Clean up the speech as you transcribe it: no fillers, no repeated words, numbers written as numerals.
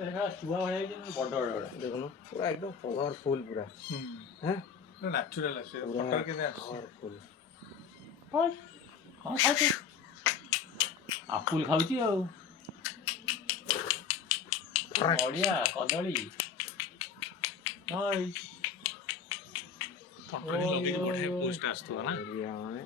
छुआ भଳିया बड़ बड़ देखो पूरा एकदम कलरफुल पूरा हैं नेचुरल है फटर के कलरफुल आपुल खाऊची आ बढ़िया कदली हाय फटर लगे बढ़िया पोस्ट आस्तो ना बढ़िया माने